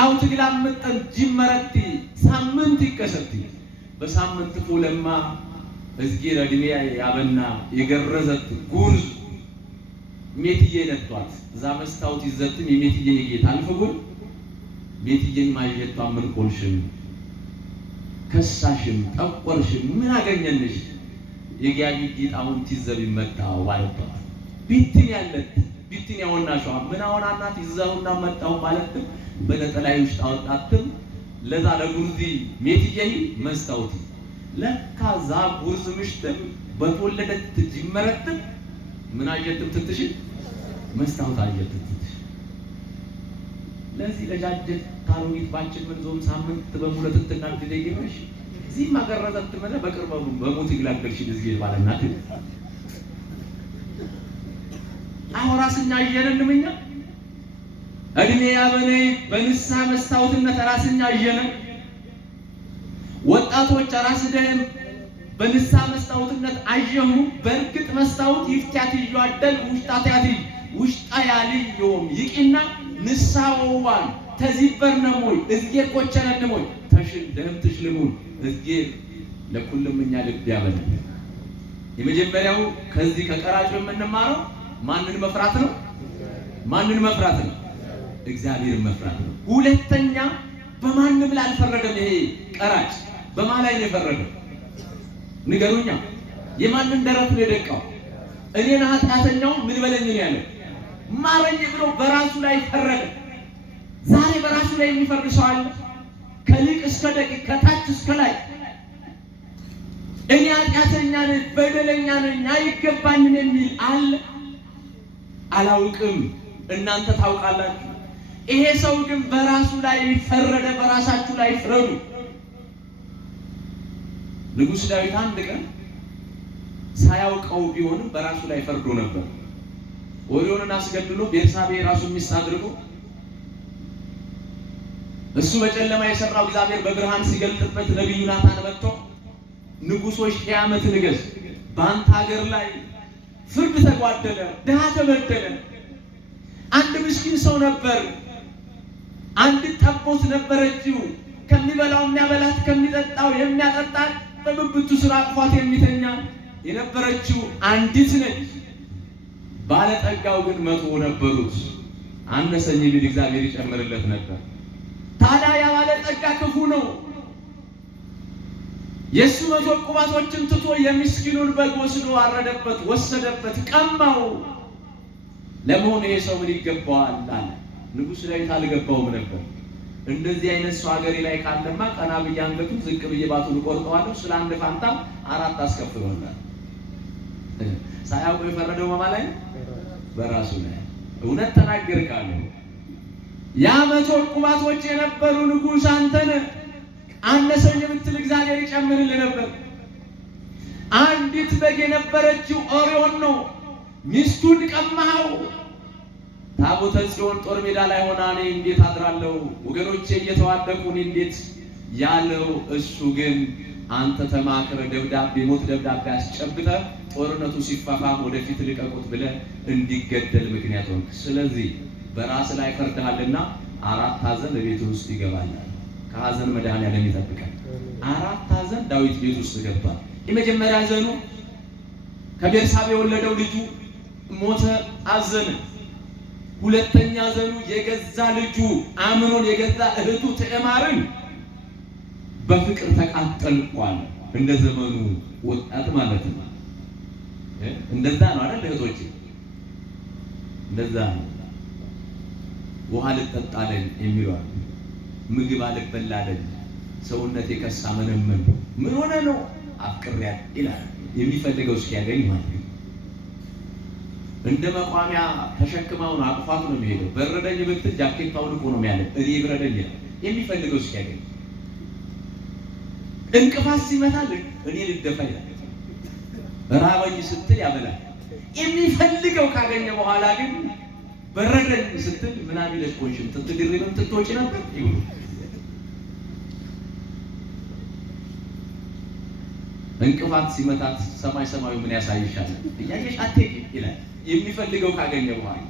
አው ትግላምጠን ጅመረቲ ሳምንት ይከሰቲ በሳምንት ፎለማ እዝጊራ ድሚያ ያበና የገረዘት ጉርዝ ሜትዬ ነጥቷት እዛ መስታወት ይዘትም የሜትዬ ይጌታ አልፈጉን ሜትዬን ማይጀቷ ምን ቆልሽም ከሳሽም ጠቆርሽም ምን አገኘንሽ የጊያቢ ጌጣውን ትዘብ ይመጣው ባለበት ቢትን ያለት ቢትን ያወናሽው ምን አወናናት ይዘውና መጣው ማለት በለጠላይ ውስጥ አወጣትም ለዛ ለጉርዚ ሜትዬ መስታወት ለካ ዛ ጉርዝ ምሽትም በተወለደት ትጅመረት ምን አየትም ትትሽ መስታወት አየት ትትሽ ለዚህ ለጃጀት ታሩኒት ባችን ምን ዞም ሳምንት በሙለት ተናል ደይገሽ እዚህ ማገረዘት መለ በቅርበው በሞት ይግላገልሽ እዚህ ባለናት አወራስኛ እየነንምኛ እድሜ ያበኔ በንሳ መስታወትነት ራስኛ እየነ ወጣቶች ራስ ደም በንሳ መስታወትነት አየሁ በርግጥ መስታወት ይፍታት ይዋደል ውሽጣት ውሽጣ ያልዮም ይቂና ንሳውዋን ተዚበርነሞይ እዝጌ ቆቸነንሞይ ተሽል ደም ትሽልሙን እዝጌ ለኩልምኛ ልብ ያበለ የመጀመሪያው ከዚህ ከቀራጭ የምንማረው ማንን መፍራት ነው? ማንን መፍራት ነው? እግዚአብሔርን መፍራት ነው። ሁለተኛ በማንም ላይ አልፈረደም። ይሄ ቀራጭ በማን ላይ ነው የፈረደው? ንገሩኛ። የማንን ደረት ነው የደቃው? እኔን ኃጢአተኛው ምን በለኝ ነው ያለው? ማረኝ ብሎ በራሱ ላይ ፈረደ። ዛሬ በራሱ ላይ የሚፈርድ ሰው አለ? ከሊቅ እስከ ደቂቅ ከታች እስከ ላይ እኔ ኃጢአተኛ ነኝ፣ በደለኛ ነኝ፣ አይገባኝም የሚል አለ? አላውቅም፣ እናንተ ታውቃላችሁ። ይሄ ሰው ግን በራሱ ላይ ፈረደ። በራሳችሁ ላይ ፍረዱ። ንጉሥ ዳዊት አንድ ቀን ሳያውቀው ቢሆንም በራሱ ላይ ፈርዶ ነበር። ኦርዮንን አስገድሎ ቤርሳቤ ራሱን ሚስት አድርጎ እሱ በጨለማ የሰራው እግዚአብሔር በብርሃን ሲገልጥበት ነቢዩ ናታን መጥቶ ንጉሶች 20 ዓመት ንገስ፣ በአንተ ሀገር ላይ ፍርድ ተጓደለ፣ ድሃ ተበደለ። አንድ ምስኪን ሰው ነበር፣ አንድ ጠቦት ነበረችው፣ ከሚበላው የሚያበላት ከሚጠጣው የሚያጠጣት በብብቱ ስራ አቅፏት የሚተኛ የነበረችው አንዲት ነች። ባለጠጋው ግን 100 ነበሩት። አነሰኝ ቢል እግዚአብሔር ይጨምርለት ነበር። ታዲያ ያ ባለጠጋ ክፉ ነው። የሱ 100 ቁባቶችን ትቶ የምስኪኑን በግ ወስዶ አረደበት፣ ወሰደበት፣ ቀማው። ለመሆኑ ይሄ ሰው ምን ይገባዋል አለ። ንጉሥ ዳዊት አልገባውም ነበር። እንደዚህ አይነት ሰው ሀገሬ ላይ ካለማ ቀና ብዬ አንገቱን ዝቅ ብዬ ባቱን ቆርጠዋለሁ፣ ስለ አንድ ፋንታ 4 አስከፍለዋል። ሳያውቀው የፈረደው በማን ላይ? በራሱ ላይ። እውነት ተናገር ካለ ያ 100 ቁባቶች የነበሩ ንጉሥ አንተን አነሰኝ ብትል እግዚአብሔር ይጨምርልህ ነበር። አንዲት በግ የነበረችው ኦርዮን ነው፣ ሚስቱን ቀማኸው። ታቦተ ጽዮን ጦር ሜዳ ላይ ሆና እኔ እንዴት አድራለሁ ወገኖቼ እየተዋደቁ እኔ እንዴት ያለው፣ እሱ ግን አንተ ተማክረ ደብዳቤ ሞት ደብዳቤ አስጨብጠህ ጦርነቱ ሲፋፋም ወደፊት ልቀቁት ብለህ እንዲገደል ምክንያት ሆንክ። ስለዚህ በራስ ላይ ፈርደሃልና 4 ሐዘን በቤት ውስጥ ይገባል። ከሐዘን መድኃኒዓለም ይጠብቃል። 4 ሐዘን ዳዊት ቤት ውስጥ ገብቷል። የመጀመሪያ ሐዘኑ ከቤርሳቤ የወለደው ልጁ ሞተ፣ አዘነ። ሁለተኛ ሐዘኑ የገዛ ልጁ አምኖን የገዛ እህቱ ትዕማርን በፍቅር ተቃጠልቋል። እንደ ዘመኑ ወጣት ማለት ነው። እንደዛ ነው አይደል እህቶቼ? እንደዛ ነው። ውሃ ልጠጣለኝ የሚሏል፣ ምግብ አልበላለኝ፣ ሰውነቴ ከሳ መነመን፣ ምን ሆነ ነው አፍቅሪያት ይላል። የሚፈልገው እስኪያገኝ ማለት ነው። እንደ መቋሚያ ተሸክማው ነው አቅፋት ነው የሚሄደው። በረደኝ ብትል ጃኬታውን እኮ ነው የሚያለው። እኔ ብረደኝ የሚፈልገው እስኪያገኝ። እንቅፋት ሲመታል እኔ ልደፋ ይላል። ራበኝ ስትል ያበላል። የሚፈልገው ካገኘ በኋላ ግን በረደኝ ስትል ምናምን ይለሽ ቆንሽም ትትግሪም ትትወጪ ነበር ይሁን። እንቅፋት ሲመታት ሰማይ ሰማዩ ምን ያሳይሻል እያየሽ አትሄጂ ይላል። የሚፈልገው ካገኘ በኋላ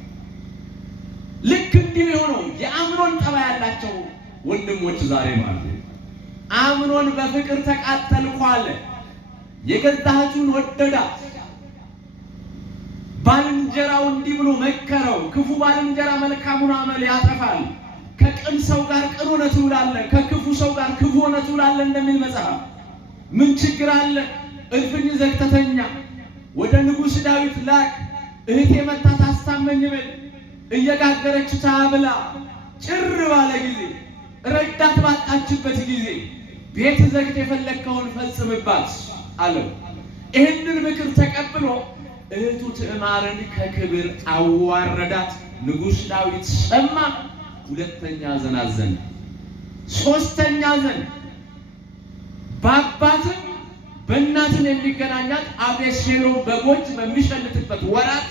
ልክ እንዲህ የሆነው የአምኖን ጠባይ ያላቸው ወንድሞች ዛሬ ማለት ነው። አምኖን በፍቅር ተቃጠልኩ አለ። የገዛ እህቱን ወደዳት። ባልንጀራው እንዲህ ብሎ መከረው። ክፉ ባልንጀራ መልካሙን አመል ያጠፋል። ከቅን ሰው ጋር ቅን ሆነህ ትውላለህ፣ ከክፉ ሰው ጋር ክፉ ሆነህ ትውላለህ እንደሚል መጽሐፍ። ምን ችግር አለ? እልፍኝ ዘግተተኛ ወደ ንጉሥ ዳዊት ላክ። እህቴ መታ ታስታመኝ ብል እየጋገረች ታብላ። ጭር ባለ ጊዜ ረዳት ባጣችበት ጊዜ ቤት ዘግት የፈለግከውን ፈጽምባት አለው። ይህንን ምክር ተቀብሎ እህቱ ትዕማርን ከክብር አዋረዳት። ንጉሥ ዳዊት ሰማ። ሁለተኛ ሐዘን አዘነ። ሶስተኛ ሐዘን በአባትም በእናትም የሚገናኛት አቤሴሎም በጎች በሚሸልትበት ወራት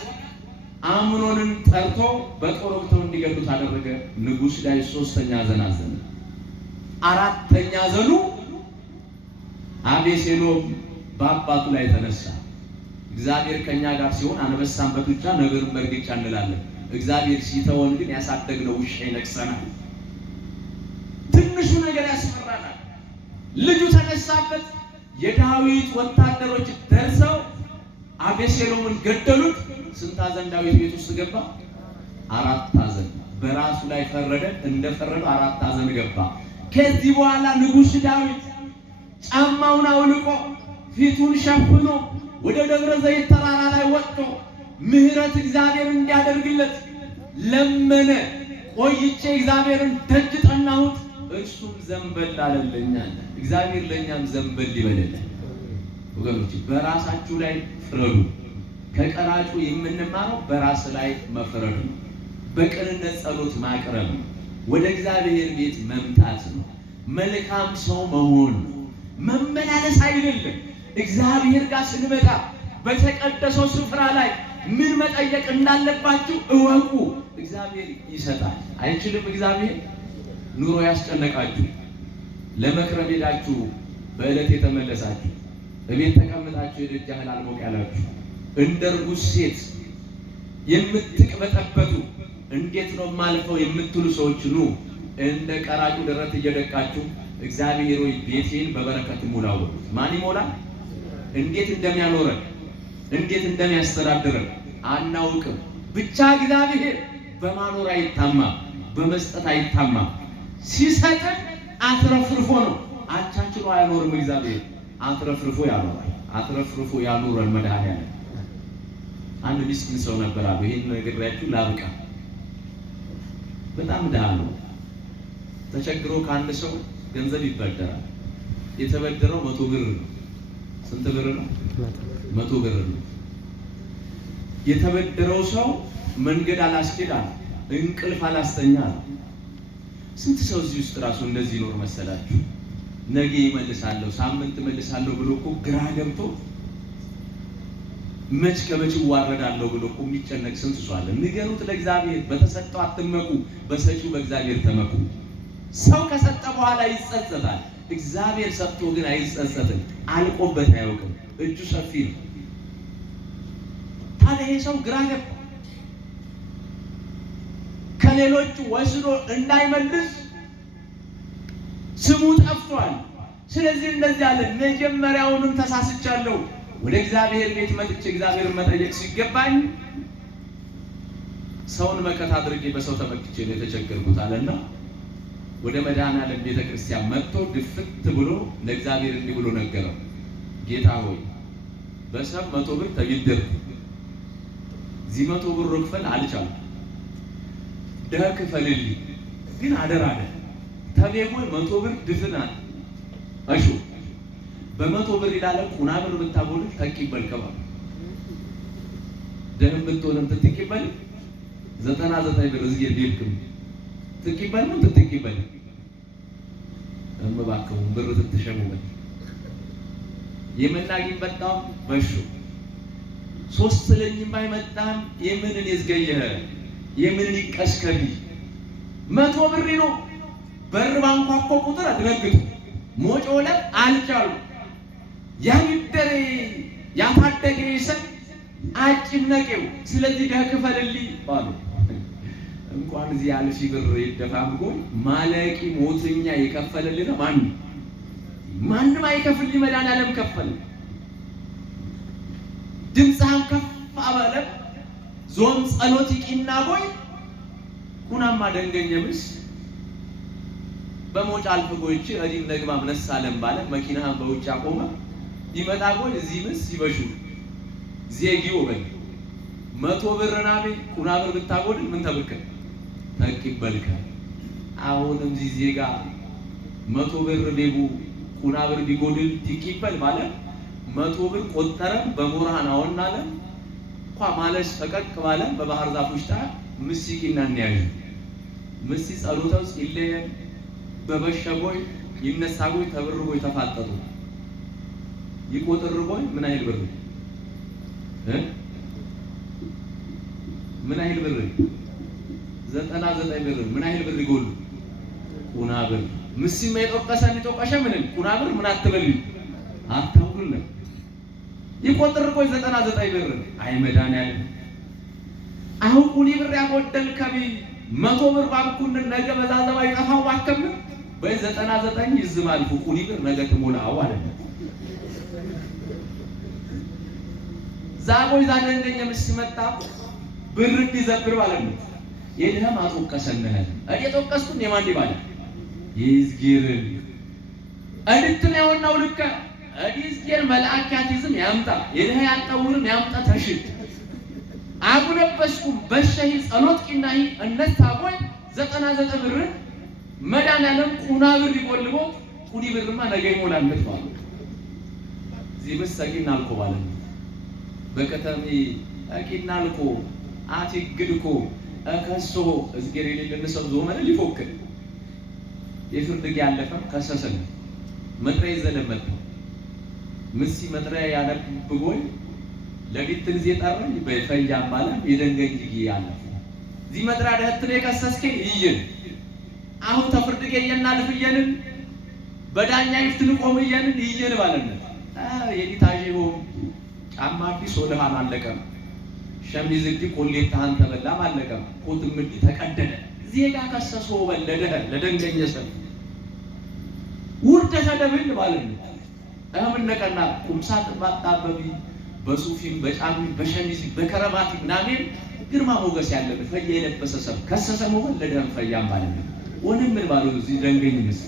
አምኖንን ጠርቶ በጦር ወግተው እንዲገሉት አደረገ። ንጉሥ ዳዊት ሶስተኛ ሐዘን አዘነ። አራተኛ ሐዘኑ አቤሴሎም በአባቱ ላይ ተነሳ። እግዚአብሔር ከኛ ጋር ሲሆን አንበሳን በጡጫ ነገርን በእርግጫ እንላለን። እግዚአብሔር ሲተወን ግን ያሳደግነው ውሻ ይነክሰናል። ትንሹ ነገር ያስፈራናል። ልጁ ተነሳበት። የዳዊት ወታደሮች ደርሰው አቤሴሎምን ገደሉት። ስንት ሐዘን ዳዊት ቤት ውስጥ ገባ? 4 ሐዘን። በራሱ ላይ ፈረደ። እንደፈረደ 4 ሐዘን ገባ። ከዚህ በኋላ ንጉሥ ዳዊት ጫማውን አውልቆ ፊቱን ሸፍኖ ወደ ደብረ ዘይት ተራራ ላይ ወጥቶ ምሕረት እግዚአብሔር እንዲያደርግለት ለመነ። ቆይቼ እግዚአብሔርን ደጅ ጠናሁት፣ እርሱም ዘንበል አለልኝ አለ። እግዚአብሔር ለእኛም ዘንበል ይበልልን ወገኖች በራሳችሁ ላይ ፍረዱ። ከቀራጩ የምንማረው በራስ ላይ መፍረድ ነው። በቅንነት ጸሎት ማቅረብ ነው። ወደ እግዚአብሔር ቤት መምጣት ነው። መልካም ሰው መሆን ነው። መመላለስ አይደለም። እግዚአብሔር ጋር ስንመጣ በተቀደሰው ስፍራ ላይ ምን መጠየቅ እንዳለባችሁ እወቁ። እግዚአብሔር ይሰጣል። አይችልም እግዚአብሔር? ኑሮ ያስጨነቃችሁ ለመክረም ሄዳችሁ በዕለት የተመለሳችሁ እቤት ተቀምጣችሁ የደጃህን አልሞቅ ያላችሁ እንደ ርጉዝ ሴት የምትቅበጠበጡ እንዴት ነው ማልፈው የምትሉ ሰዎች ኑ እንደ ቀራጩ ደረት እየደቃችሁ እግዚአብሔር ሆይ ቤቴን በበረከት ሙላው። ማን ይሞላል? እንዴት እንደሚያኖረን እንዴት እንደሚያስተዳድረን አናውቅም። ብቻ እግዚአብሔር በማኖር አይታማም፣ በመስጠት አይታማም። ሲሰጥን አትረፍርፎ ነው። አቻችሎ አያኖርም። እግዚአብሔር አትረፍርፎ ያኖራል። አትረፍርፎ ያኖረን መድኃኒዓለም። አንድ ምስኪን ሰው ነበር አሉ። ይሄን ነግሬያችሁ ላብቃ። በጣም ድሃ ነው። ተቸግሮ ከአንድ ሰው ገንዘብ ይበደራል። የተበደረው 100 ብር ነው። ስንት ብር ነው? 100 ብር ነው። የተበደረው ሰው መንገድ አላስኬዳል፣ እንቅልፍ አላስተኛል። ስንት ሰው እዚህ ውስጥ ራሱ እንደዚህ ይኖር መሰላችሁ? ነገ ይመልሳለሁ፣ ሳምንት እመልሳለሁ ብሎ እኮ ግራ ገብቶ መች ከመች ዋረዳለሁ ብሎ እኮ የሚጨነቅ ስንት ሰው አለ። ንገሩት ለእግዚአብሔር። በተሰጠው አትመኩ፣ በሰጪው በእግዚአብሔር ተመኩ። ሰው ከሰጠ በኋላ ይጸጸታል። እግዚአብሔር ሰጥቶ ግን አይጸጸትም። አልቆበት አያውቅም። እጁ ሰፊ ነው። ታዲያ ይሄ ሰው ግራ ገባ። ከሌሎቹ ወስዶ እንዳይመልስ ስሙ ጠፍቷል። ስለዚህ እንደዚህ አለ፣ መጀመሪያውንም ተሳስቻለሁ። ወደ እግዚአብሔር ቤት መጥቼ እግዚአብሔርን መጠየቅ ሲገባኝ ሰውን መከታ አድርጌ በሰው ተመክቼ ነው የተቸገርኩት አለና ወደ መድኃኔዓለም ቤተክርስቲያን መጥቶ ድፍት ብሎ ለእግዚአብሔር እንዲህ ብሎ ነገረው። ጌታ ሆይ በሰብ 100 ብር ተበደርኩ። እዚህ 100 ብር ክፈል አልቻልኩም። ደህ ክፈልልኝ ግን አደራ ተቤጎ 100 ብር ድፍናል እሺ በ100 ብር ይላል ቁና ብር ብታጎል ተቂበል ከባ ደህም ብትሆንም ትትቂበል 99 ብር እዚህ ቢልክም ትቂበል ነው ትትቂበል እምባከው ብር ትተሸሙበት የመናጊን በጣም በሹ 3 ለኝም ባይመጣም የምንን ይዝገየህ የምንን ይቀስከቢ 100 ብር ነው በር ባንኳኮ ቁጥር አድነግጡ ሞጮለ አልቻሉ ያንደረ ያታደገ ይሰጥ አጭነቀው ስለዚህ ከከፈልልኝ ባሉ እንኳን እዚህ ያልሽ ብር ይደፋምጎ ማለቂ ሞትኛ የከፈለልን ማንም አይከፍል መድኃኔዓለም ከፈለ ድምጽህን ከፍ አባለ ዞም ጸሎት ይቂናጎይ ኩናማ ደንገኘምስ በሞጫ አልፈጎይቺ እዲም ነግማ ምነሳለም ባለ መኪናህን በውጭ አቆመ ይመጣ ጎይ እዚህ ምስ ይበሹ ዜጊው በል 100 ብር ናቤ ቁና ብር ብታጎድ ምን ተብከ ተቂበልከ አሁንም እዚህ ዜጋ 100 ብር ሌቡ ቁና ብር ቢጎድል ትቂበል ማለት 100 ብር ቆጠረ በሞራን አወናለ እንኳ ማለት ፈቀቅ ባለ በባህር ዛፎች ታ ምስቂና እንያዩ ምስ ጸሎተው ሲለየ በበሸጎይ ይነሳጎይ ተብርጎይ ተፋጠጡ ይቆጥርጎይ ምን አይል ብር ምን አይል ብር 99 ብር ምን አይል ብር ይጎሉ ቁና ብር ምስም የጠቀሰን ይጠቀሸ ምን ቁና ብር ምን አትበል አታውቁልኝ ይቆጥርጎይ 99 ብር አይ መድኃኔዓለም አሁን ቁኒ ብር ያጎደል ከቢ 100 ብር ባንኩን ነገ በዛዘባ ይጠፋው አከም በ99 ይዝማል ቁኒ ብር ነገ ትሞላው አለኝ ዛጎይ ዛደንገኛ ምስመጣ ብር ቢዘብር ማለት ነው የደህም አጥቆቀሰነህ እኔ ተወቀስኩኝ የማን ይባል ይዝጊርን አድትን ያወናው ልከ አዲስጌር መልአካቲዝም ያምጣ የደህ ያጣውንም ያምጣ ተሽት አጉነበስኩም በሸሂ ጸሎት ቂናሂ እነታጎይ 99 ብር መድኃኔዓለም ቁና ብር ይቆልቦ ቁኒ ብርማ ነገ ይሞላለት ማለት ዚምስ ሰቂናልኮ ማለት በከተሜ አቂናልኮ አትግድኮ አከሶ እዝጌር የሌለን ሰው ዞመነ ሊፎክር የፍርድ ያለፈም ከሰሰን መጥሪያ ይዘለመት ምሲ መጥሪያ ያነብጎይ ለቢትን ዘጠረኝ በፈያ ማለት የደንገኝ ያለፈ ዚህ መጥሪያ ደህትነ የከሰስከኝ ይይን አሁን ተፍርድገ የናልፍየንን በዳኛ ይፍትን ቆምየንን ይይን ባለነ የዲታጂው ጫማ ቢስ ወለሃን አለቀም ሸሚዝ እንዲ ኮሌታን ተበላ ማለቀም ኮትም እንዲ ተቀደደ ዜጋ ከሰሶ ወለደ ለደንገኝ ሰው ውርደተ ደብል ባለነ አሁን ነቀና ቁምሳት ባጣበቢ በሱፊም በጫሚ በሸሚዝ በከረባቲ ምናምን ግርማ ሞገስ ያለው ፈያ የለበሰ ሰው ከሰሰ ወለደም ፈያም ባለነ ወንም ምን ባለው እዚህ ደንገኝ ምስ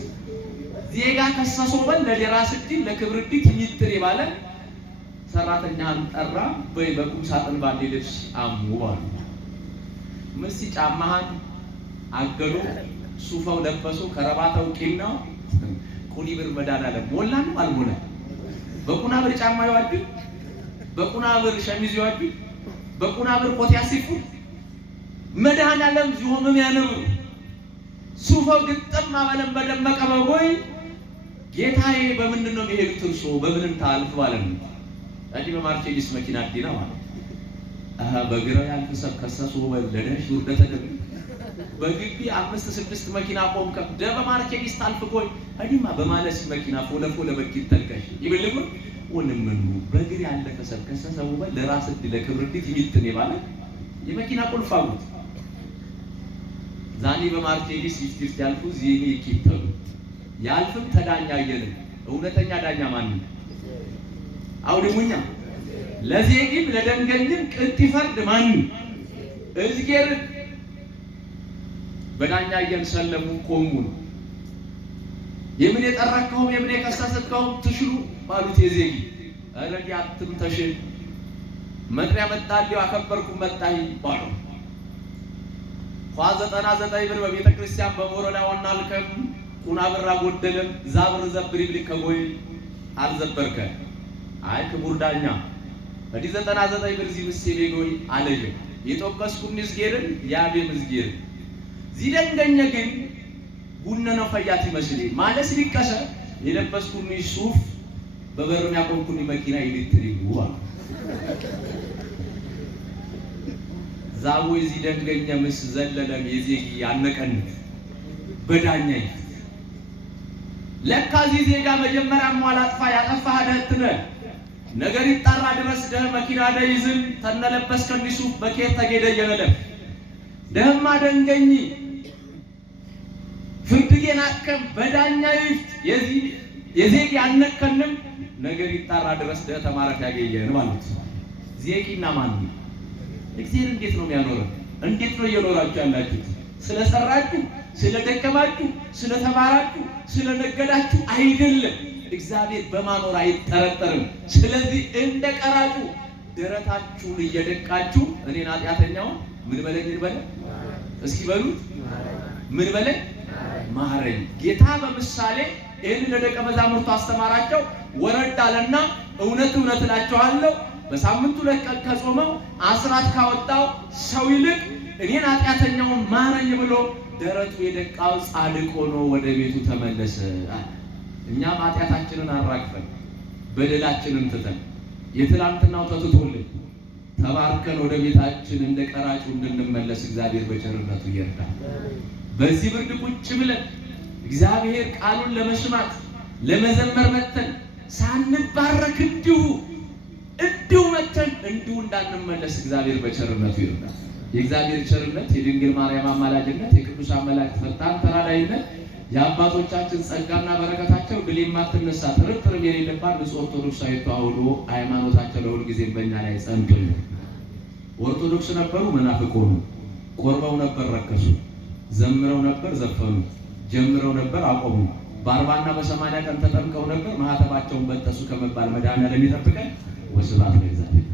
ዜጋ ከሰሶ ወለደ ራስ እንዲ ለክብር እንዲ ትሚጥሪ ባለ ሰራተኛን ጠራ በቁም ሳጥን ባንዴ ልብስ አሙዋል ምሲ ጫማህን አገሉ ሱፋው ለበሱ ከረባታው ቂናው ቁኒብር መዳናለ ሞላን አልሞላ በቁናብር ጫማ ይዋድ በቁናብር ሸሚዝ ይዋድ በቁናብር ኮት ያሲፉ መዳናለም ዚሆምም ያነው ሱፋው ግጥም ማበለም በደመቀ በጎይ ጌታዬ በምንድነው የሚሄዱት እርሶ በምንም ታልፍ ባለን አዲ በማርቼዲስ መኪና አዲና ማለት በግራው ያልተሰብ ከሰሱ ወለደሽ ውርደተ ደም በግቢ 5-6 መኪና ቆምከ ደበ ማርቼዲስ ታልፍቆይ አዲማ በማለስ መኪና ፎለፎ ለበኪት ተልከሽ ይብልጉ ወንምኑ በግሪ ያለፈ ሰብ ከሰሰው ለራስ እድለ ክብር ዲት ይምጥን ይባላል የመኪና ቁልፋው ዛኔ በማርቼዲስ ይፍትፍት ያልፉ ዚኒ ይኪተሉ ያልፍም ተዳኛ ይየለ እውነተኛ ዳኛ ማን ነው አውድሙኛ ለዜግም ለደንገኝም ቅጥ ይፈርድ ማን እዝጌር በዳኛ እየሰለሙ ቆሙ የምን የጠራከው የምን የከሰሰከው ትሽሉ ባሉት የዜግ አረዲ አትም ተሽል መጥሪያ መጣልው አከበርኩ መጣይ ባሉ ኳ 99 ብር በቤተ ክርስቲያን በሞሮዳ ወናልከም ቁና ብራ ጎደለም ዛብር ዘብር ይብልክ ከጎይ አልዘበርከ አይ ክቡር ዳኛ አዲ 99 ብር ዚህ ምስሌ ጎይ አለኝ የጠቀስኩን ዝጌርን ያቤ ምዝጌር ዚደንገኛ ግን ጉነነው ፈያት ይመስል ማለት ሊቀሰ የለበስኩን ሱፍ በበርም ያቆምኩን መኪና ኤሌክትሪክ ዋ ዛቦይ ዚደንገኛ ምስ ዘለለም የዜጊ ያነቀን በዳኛ ለካ ዚህ ዜጋ መጀመሪያ ሟላጥፋ ያጠፋ ሀደትነ ነገር ይጣራ ድረስ ደህ መኪና ደይዝን ተነለበስ ከንዲሱ በኬት ተገደ የነለም ደህማ ደንገኝ ፍርድጌን አከም በዳኛ ይፍት የዜግ ያነከንም ነገር ይጣራ ድረስ ደህ ተማረክ ያገየን ማለት ዜጊና ማን እግዚአብሔር እንዴት ነው የሚያኖረው እንዴት ነው እየኖራችሁ ያላችሁት ስለሰራችሁ ስለደከማችሁ ስለተማራችሁ ስለነገዳችሁ አይደለም እግዚአብሔር በማኖር አይጠረጠርም ስለዚህ እንደ ቀራጩ ደረታችሁን እየደቃችሁ እኔን ኃጢአተኛው ምን በለኝ ይበለ እስኪ በሉት ምን በለኝ ማረኝ ጌታ በምሳሌ ይሄን ለደቀ መዛሙርቱ አስተማራቸው ወረድ አለና እውነት እላችኋለሁ በሳምንቱ ለቀን ከጾመው አስራት ካወጣው ሰው ይልቅ እኔን ኃጢአተኛውን ማረኝ ብሎ ደረቱ የደቃው ጻድቅ ሆኖ ወደ ቤቱ ተመለሰ እኛም ኃጢአታችንን አራግፈን በደላችንን ትተን የትላንትናው ተትቶልን ተባርከን ወደ ቤታችን እንደ ቀራጩ እንድንመለስ እግዚአብሔር በቸርነቱ ይርዳል በዚህ ብርድ ቁጭ ብለን እግዚአብሔር ቃሉን ለመስማት ለመዘመር መተን ሳንባረክ እንዲሁ መተን እንዲሁ እንዳንመለስ እግዚአብሔር በቸርነቱ ይርዳል የእግዚአብሔር ቸርነት የድንግል ማርያም አማላጅነት የቅዱሳን መላእክት ፈጣን ተራዳኢነት የአባቶቻችን ጸጋና በረከታቸው ግሊማትነሳ ጥርጥር የሌለባት ንጹህ ኦርቶዶክሳዊ ተዋህዶ ሃይማኖታቸው ለሁሉ ጊዜ በእኛ ላይ ጸንቶ ኦርቶዶክስ ነበሩ መናፍቅ ሆኑ ቆርበው ነበር ረከሱ ዘምረው ነበር ዘፈኑ ጀምረው ነበር አቆሙ በ40 እና በ80 ቀን ተጠምቀው ነበር ማህተባቸውን በጠሱ ከመባል መድኃኒዓለም ይጠብቀን ወስብሐት ለእግዚአብሔር።